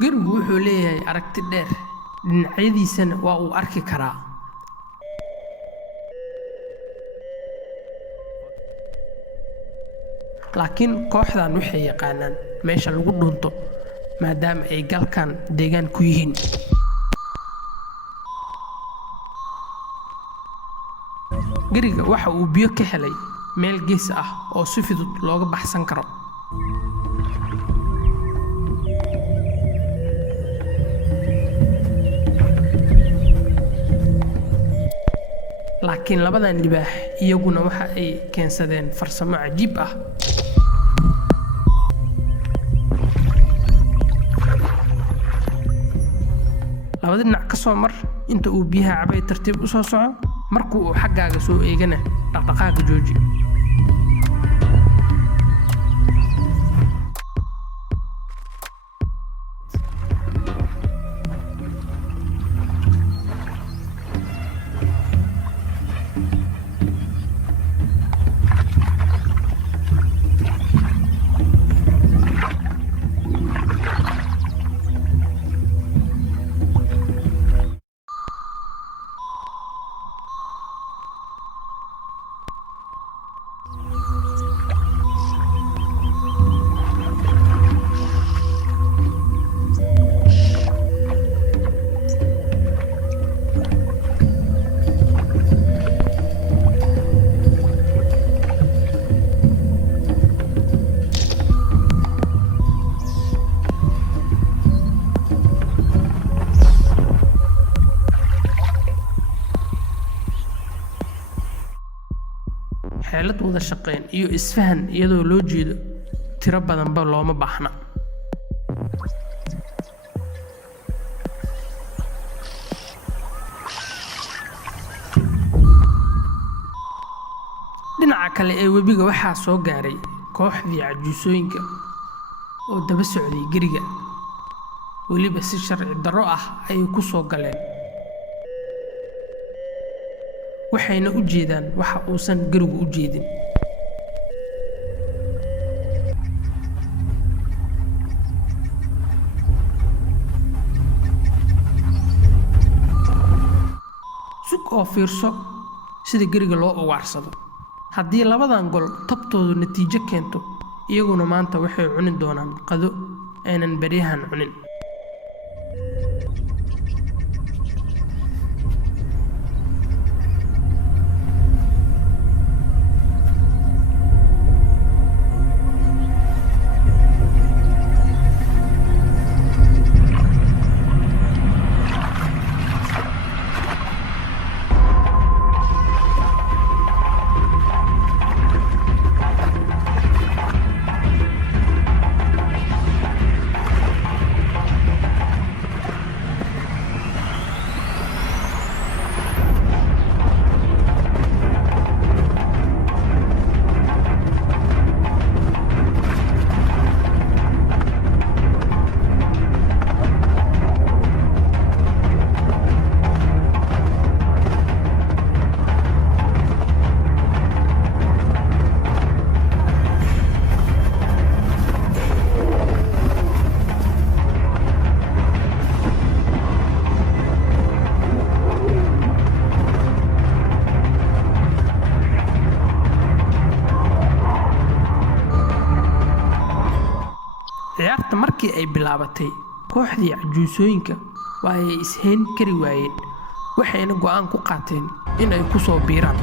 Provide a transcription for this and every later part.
Gurigu wuxuu leeyahay aragti dheer, dhinacyadiisana waa uu arki karaa. Laakiin kooxdan waxay yaqaanaan meesha lagu dhunto maadaama ay galkan deegaan ku yihiin. Guriga waxa uu biyo ka helay meel gees ah oo si fudud looga baxsan karo. Laakiin labadan libaax iyaguna waxa ay keensadeen farsamo cajiib ah. Labada dhinac ka soo mar inta uu biyaha cabay tartiib u soo soco, markuu uu xaggaaga soo eegana dhaqdhaqaaqa jooji. Xeelad wada shaqayn iyo isfahan iyadoo loo jeedo tiro badanba looma baahna. Dhinaca kale ee webiga waxaa soo gaaray kooxdii cajuusooyinka oo daba socday guriga, weliba si sharci darro ah ayay ku soo galeen. Waxayna u jeedaan waxa uusan gurigu u jeedin. Sug oo fiirso sida guriga loo ugaarsado. Haddii labadan gol tabtoodu natiijo keento, iyaguna maanta waxay cuni doonaan qado aanan beryahan cunin. ciyaarta markii ay bilaabatay, kooxdii cajuusooyinka waa ay ishayn kari waayeen, waxayna go'aan ku qaateen in ay ku soo biiraan.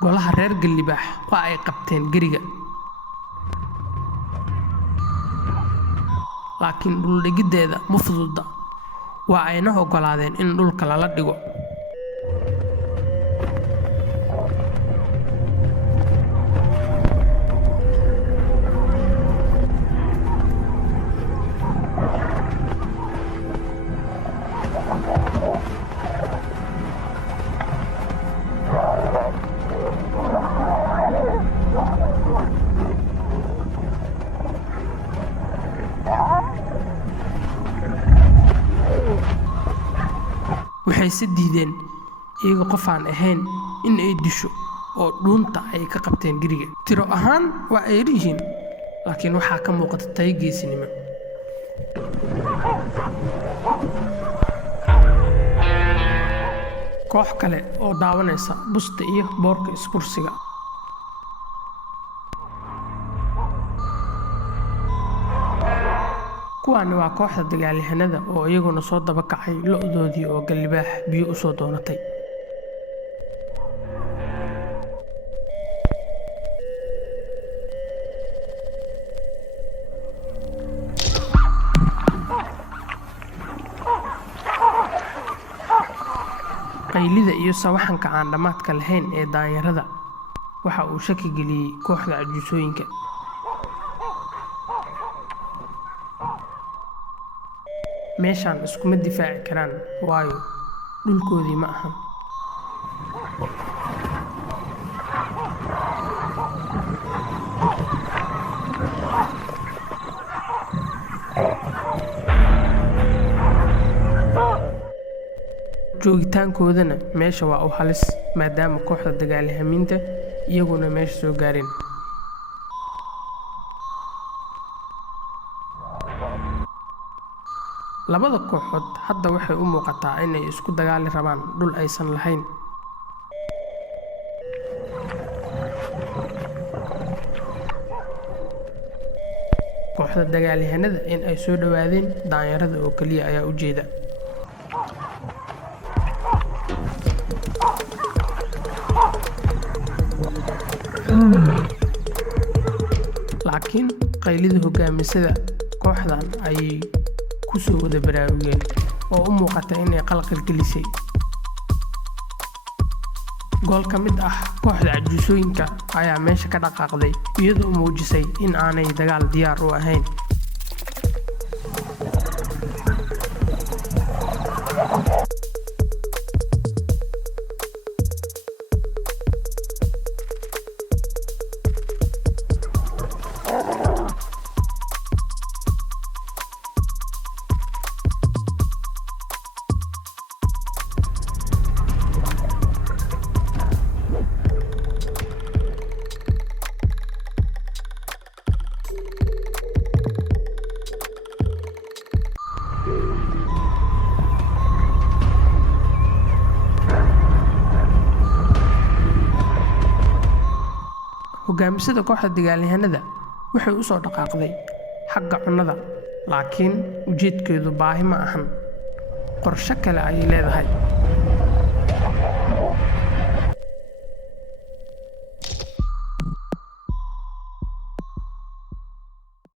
Golaha reer Gallibaax waa ay qabteen gariga, laakiin dhul dhigiddeeda ma fududa, waa ayna oggolaadeen in dhulka lala dhigo. Waxay si diideen iyaga qof aan ahayn in ay disho oo dhuunta ay ka qabteen gariga. Tiro ahaan waa ay yihiin, laakiin waxaa ka muuqata tayo geesinimo. Koox kale oo daawanaysa busta iyo boorka iskursiga. Kuwaani waa kooxda dagaalyahanada oo iyaguna soo daba kacay lo'doodii oo Gallibaax biyo u soo doonatay. Qaylida iyo sawaxanka aan dhammaadka lahayn ee daanyarada waxa uu shaki geliyey kooxda cajuusooyinka. Meeshaan iskuma difaaci karaan, waayo dhulkoodii ma ahan. Joogitaankoodana meesha waa u halis, maadaama kooxda dagaalyahamiinta iyaguna meesha soo gaareen. Labada kooxood hadda waxay u muuqataa inay isku dagaali rabaan dhul aysan lahayn. Kooxda dagaalyahanada in ay soo dhawaadeen daanyarada oo kaliya ayaa u jeeda. Laakiin qaylida hogaamisada kooxdan ayay ku soo wada baraarugeen oo u muuqata inay qalqal gelisay. Gool ka mid ah kooxda cajuusooyinka ayaa meesha ka dhaqaaqday, iyadoo muujisay in aanay dagaal diyaar u ahayn. Hogaamisada kooxda dagaalyahanada waxay u soo dhaqaaqday xagga cunnada, laakiin ujeedkeedu baahi ma ahan, qorshe kale ayay leedahay.